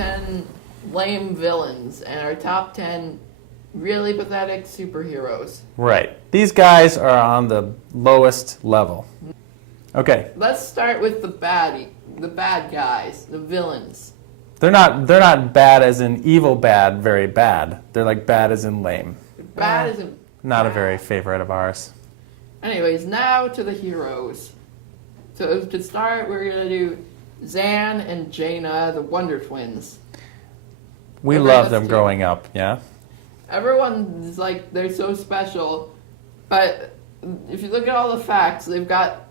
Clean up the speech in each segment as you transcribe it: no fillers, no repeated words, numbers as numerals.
10 lame villains and our top 10 really pathetic superheroes. Right. These guys are on the lowest level. Okay. Let's start with the bad guys, the villains. They're not bad as in evil bad, very bad. They're like bad as in lame. Bad as in Not bad. a very favorite of ours. Anyways, now to the heroes. So to start, we're going to do Zan and Jaina, the Wonder Twins. We loved them growing up, yeah? Everyone's like, they're so special. But if you look at all the facts, they've got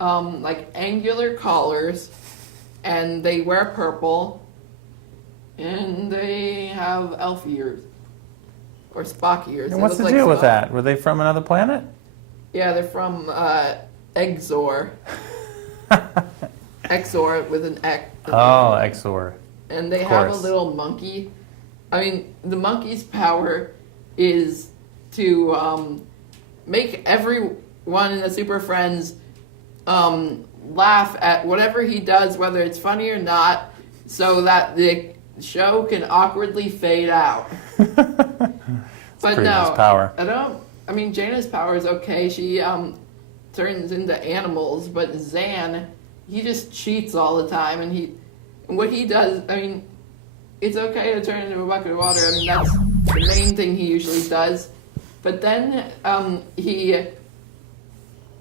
like angular collars, and they wear purple, and they have elf ears. Or Spock ears. And what's the deal with that? Were they from another planet? Yeah, they're from Exor. Exor with an X. Oh, Exor. And they have a little monkey. I mean, the monkey's power is to make everyone in the Super Friends laugh at whatever he does, whether it's funny or not, so that the show can awkwardly fade out. But no, power. I mean, Jaina's power is okay. She turns into animals, but Zan, he just cheats all the time, and what he does, I mean, it's okay to turn into a bucket of water. I mean, that's the main thing he usually does. But then he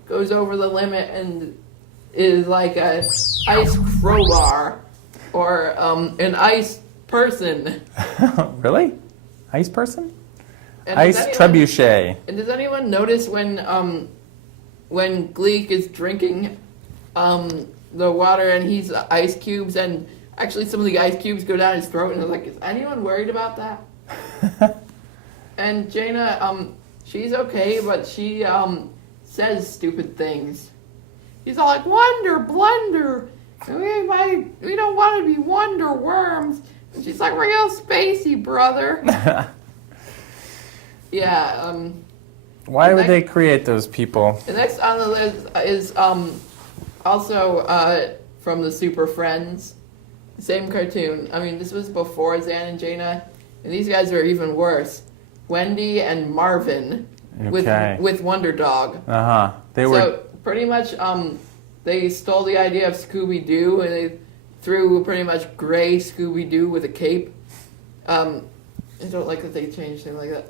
goes over the limit and is like a ice crowbar or an ice person. Really? Ice person? And Ice trebuchet. And does anyone notice when Gleek is drinking the water and he's ice cubes, and actually some of the ice cubes go down his throat, and I was like, is anyone worried about that? And Jaina, she's okay, but she says stupid things. He's all like, Wonder Blunder, we don't want to be Wonder Worms. And she's like, real spacey, brother. Yeah. Why would they create those people? The next on the list is also from the Super Friends. Same cartoon. I mean, this was before Zan and Jaina, and these guys are even worse. Wendy and Marvin with Wonder Dog. They were. So pretty much, they stole the idea of Scooby-Doo, and they threw pretty much gray Scooby-Doo with a cape. I don't like that they changed him like that.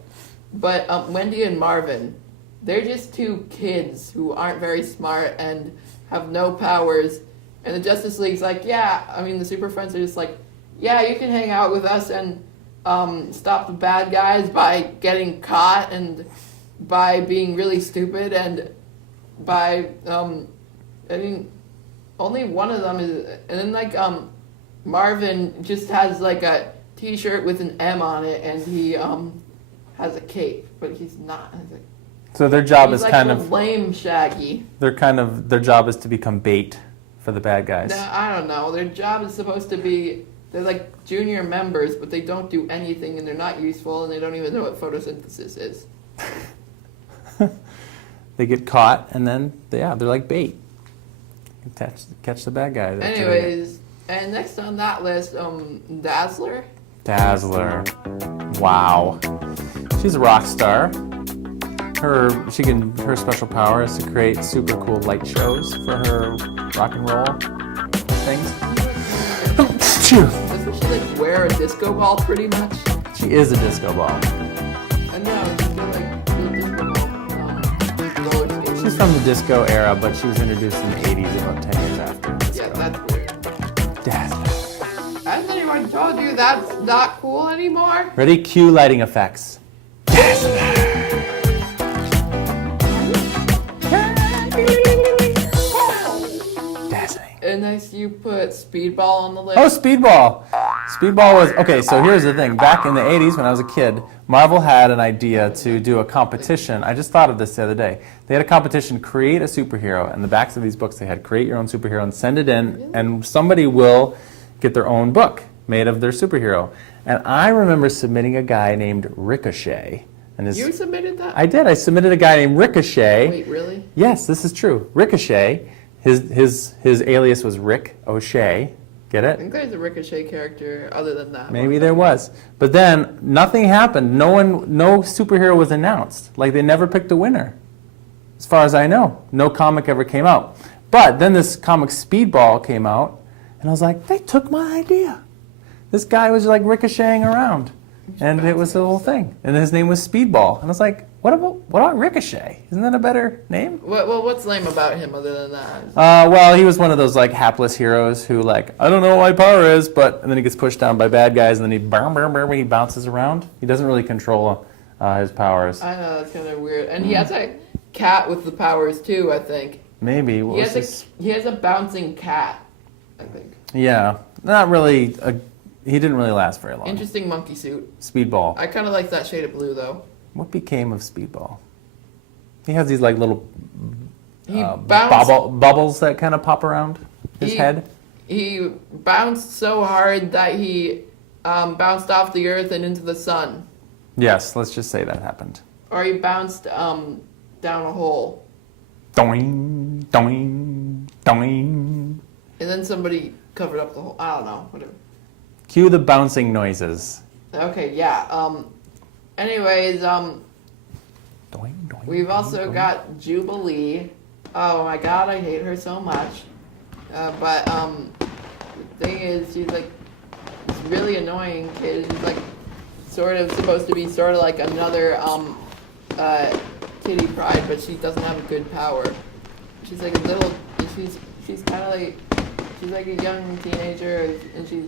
But Wendy and Marvin, they're just two kids who aren't very smart and have no powers. And the Justice League's like, yeah, I mean, the Super Friends are just like, yeah, you can hang out with us and stop the bad guys by getting caught and by being really stupid and by, I mean, only one of them is, and then like Marvin just has like a t-shirt with an M on it, and he has a cape, but he's not. So their job is like kind of lame Shaggy. their job is to become bait for the bad guys. No, I don't know. Their job is supposed to be, they're like junior members, but they don't do anything, and they're not useful, and they don't even know what photosynthesis is. They get caught, and then they're like bait. Catch the bad guys. Anyways, and next on that list, Dazzler. Dazzler. Wow. She's a rock star. Her special power is to create super cool light shows for her rock and roll things. Doesn't she like wear a disco ball pretty much? She is a disco ball. And no, she's got like the disco ball roller skates. She's from the disco era, but she was introduced in the 80s, about 10 years after disco. Yeah, that's weird. Dazzler. Has anyone told you that's not cool anymore? Ready? Cue lighting effects. Dazzler. And next you put Speedball on the list. Oh, Speedball. Speedball was, okay, so here's the thing. Back in the 80s when I was a kid, Marvel had an idea to do a competition. I just thought of this the other day. They had a competition, create a superhero. And the backs of these books, they had create your own superhero and send it in, really? And somebody will get their own book made of their superhero. And I remember submitting a guy named Ricochet. And you submitted that? I did. I submitted a guy named Ricochet. Wait, really? Yes, this is true. Ricochet. His alias was Rick O'Shea. Get I it? think there's a Ricochet character other than that. Maybe there was. But then nothing happened. No superhero was announced. Like they never picked a winner. As far as I know. No comic ever came out. But then this comic Speedball came out, and I was like, they took my idea. This guy was like ricocheting around. And it was the whole thing. And his name was Speedball. And I was like, what about Ricochet? Isn't that a better name? What's lame about him other than that? Well, he was one of those like hapless heroes who like, I don't know what my power is, and then he gets pushed down by bad guys, and then he bounces around. He doesn't really control his powers. I know, that's kind of weird. And he has a cat with the powers too, I think. Maybe. He has a bouncing cat, I think. Yeah, not really. He didn't really last very long. Interesting monkey suit. Speedball. I kind of like that shade of blue though. What became of Speedball? He has these like little bounced, bubbles that kind of pop around his head. He bounced so hard that he bounced off the earth and into the sun. Yes, let's just say that happened. Or he bounced down a hole. Doing, doing, doing. And then somebody covered up the hole. I don't know. Whatever. Cue the bouncing noises. Okay, yeah. Anyways, Doing, doing, we've also doing. got Jubilee. Oh my god, I hate her so much. But the thing is, she's like this really annoying kid. She's like sort of supposed to be sort of like another Kitty Pryde, but she doesn't have a good power. She's like a little. She's kind of like she's like a young teenager, and she's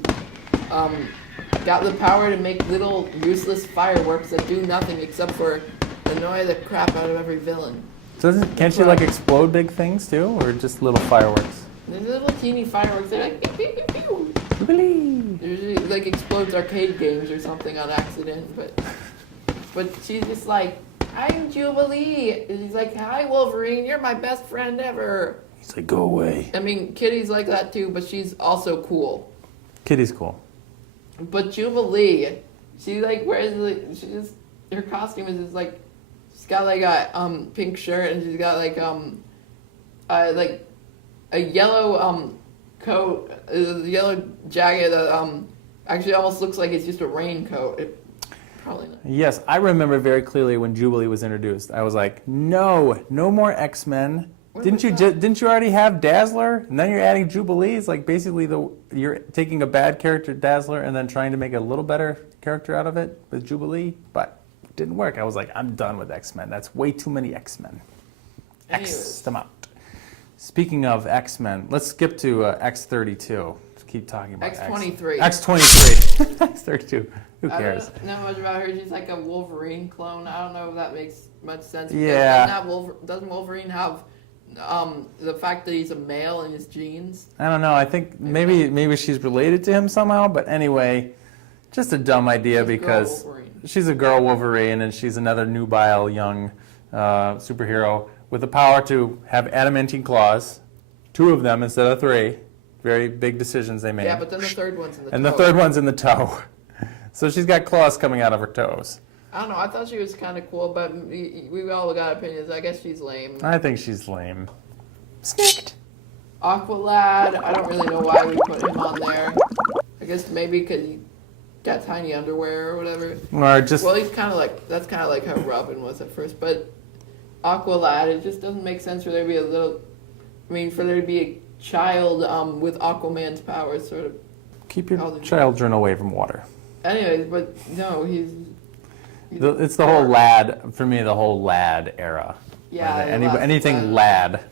got the power to make little useless fireworks that do nothing except for annoy the crap out of every villain. So can't she like explode big things too, or just little fireworks? They're little teeny fireworks. They're like pew, pew, pew, pew. Jubilee. Usually like explodes arcade games or something on accident, but she's just like, I'm Jubilee. And she's like, hi Wolverine, you're my best friend ever. He's like, go away. I mean, Kitty's like that too, but she's also cool. Kitty's cool. But Jubilee, she like wears like her costume is just like she's got like a pink shirt, and she's got like a yellow coat, a yellow jacket that actually almost looks like it's just a raincoat. Probably not. Yes, I remember very clearly when Jubilee was introduced. I was like, no more X-Men. Didn't you already have Dazzler? And then you're adding Jubilee? It's like basically you're taking a bad character, Dazzler, and then trying to make a little better character out of it with Jubilee. But it didn't work. I was like, I'm done with X-Men. That's way too many X-Men. X them out. Speaking of X-Men, let's skip to X32. Let's keep talking about X23. X23. X32. Who cares? I don't know much about her. She's like a Wolverine clone. I don't know if that makes much sense. Yeah. Doesn't Wolverine have the fact that he's a male in his genes? I don't know. I think maybe she's related to him somehow. But anyway, just a dumb idea because she's a girl Wolverine and she's another nubile young superhero with the power to have adamantine claws, 2 of them instead of 3. Very big decisions they made. Yeah, but then the third one's in the toe. And the third one's in the toe. So she's got claws coming out of her toes. I don't know. I thought she was kind of cool, but we all got opinions. I guess she's lame. I think she's lame. Snicked. Aqualad. I don't really know why we put him on there. I guess maybe because he got tiny underwear or whatever. Or just. Well, he's kind of like that's kind of like how Robin was at first, but Aqualad. It just doesn't make sense for there to be for there to be a child with Aquaman's powers, sort of. Keep your children away from water. Anyways, but no, he's it's the whole lad, for me, the whole lad era. Yeah. Anything lad.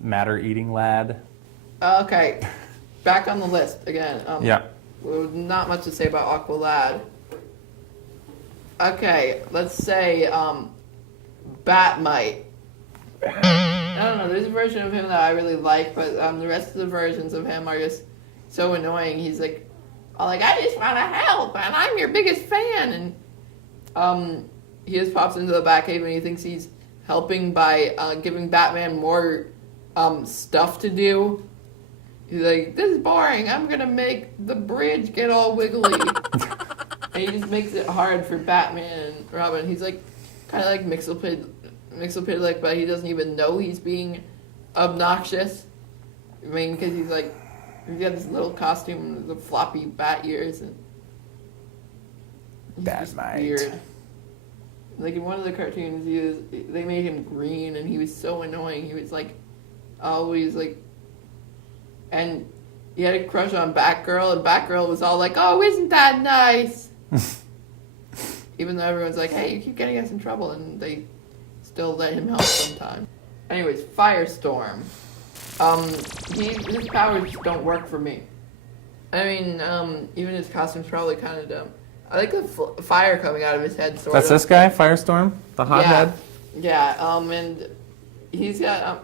Matter-eating lad. Okay. Back on the list again. Yeah. Not much to say about Aqualad. Okay, let's say Batmite. I don't know, there's a version of him that I really like, but the rest of the versions of him are just so annoying. He's like, I just want to help, and I'm your biggest fan. And he just pops into the Batcave, and he thinks he's helping by giving Batman more stuff to do. He's like, this is boring. I'm going to make the bridge get all wiggly. And he just makes it hard for Batman and Robin. He's like, kind of like Mixelpid, but he doesn't even know he's being obnoxious. I mean, because he's like, He had this little costume with the floppy bat ears. And he's just Batmite. weird. Like in one of the cartoons, they made him green, and he was so annoying. He was like always like, and he had a crush on Batgirl, and Batgirl was all like, "Oh, isn't that nice?" Even though everyone's like, "Hey, you keep getting us in trouble," and they still let him help sometimes. Anyways, Firestorm. His powers just don't work for me. I mean, even his costume's probably kind of dumb. I like the fire coming out of his head, sort That's of. this guy, Firestorm, the hothead. Yeah. And he's got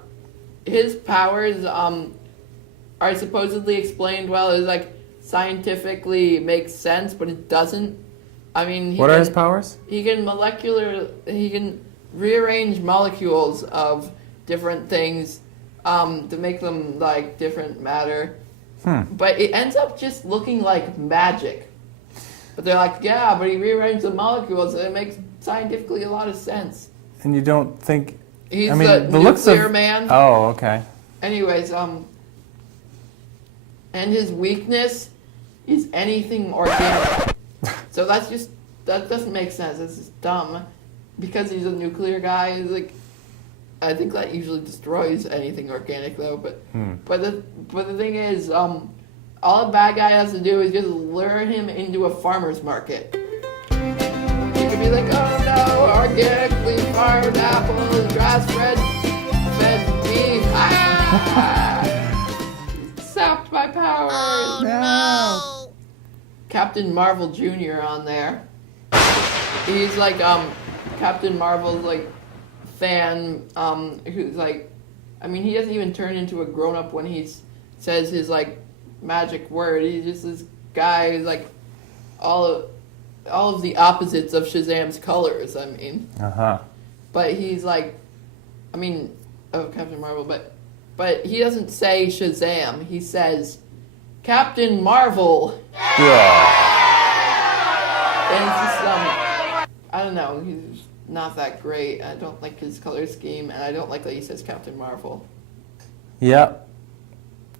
his powers are supposedly explained well. It's like scientifically makes sense, but it doesn't. I mean, What are his powers? He can rearrange molecules of different things to make them like different matter. But it ends up just looking like magic. But they're like, yeah, but he rearranged the molecules, and it makes scientifically a lot of sense. And you don't think... He's I mean, the looks nuclear of... man. Oh, okay. Anyways, and his weakness is anything organic. So that doesn't make sense. It's just dumb. Because he's a nuclear guy, like, I think that usually destroys anything organic, though. But the thing is, all a bad guy has to do is just lure him into a farmer's market. He could be like, "Oh no, organically farmed apples, grass-fed beef. Ah! Sapped my powers." Oh no! Captain Marvel Jr. on there. He's like, Captain Marvel's like fan, who's like, I mean, he doesn't even turn into a grown-up when he says his like magic word. He's just this guy who's like all of the opposites of Shazam's colors. I mean, but he's like, I mean, Captain Marvel, but he doesn't say Shazam. He says Captain Marvel. Yeah. And it's just I don't know. He's not that great. I don't like his color scheme, and I don't like that he says Captain Marvel. Yeah.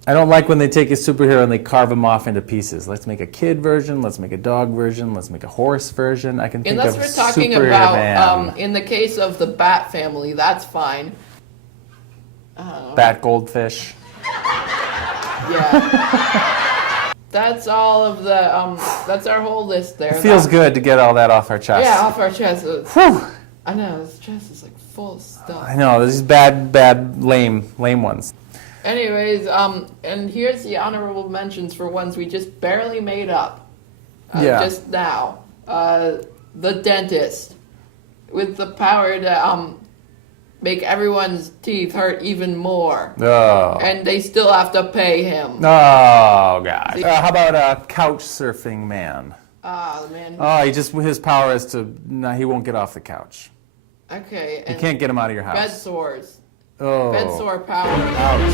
I don't like when they take a superhero and they carve him off into pieces. Let's make a kid version. Let's make a dog version. Let's make a horse version. I can think Unless of we're talking Superhero about, Man. in the case of the Bat family, that's fine. Bat goldfish. Yeah. That's all of the, that's our whole list there. It feels good to get all that off our chest. Yeah, off our chest. Whew. I know, his chest is like full of stuff. I know, these bad, lame ones. Anyways, and here's the honorable mentions for ones we just barely made up. Just now. The dentist. With the power to, make everyone's teeth hurt even more. Oh. And they still have to pay him. Oh, God. How about couch surfing man? Ah, the man. Oh, his power is to, he won't get off the couch. Okay. You can't get him out of your house. Bed sores. Oh. Bed sore power. Ouch.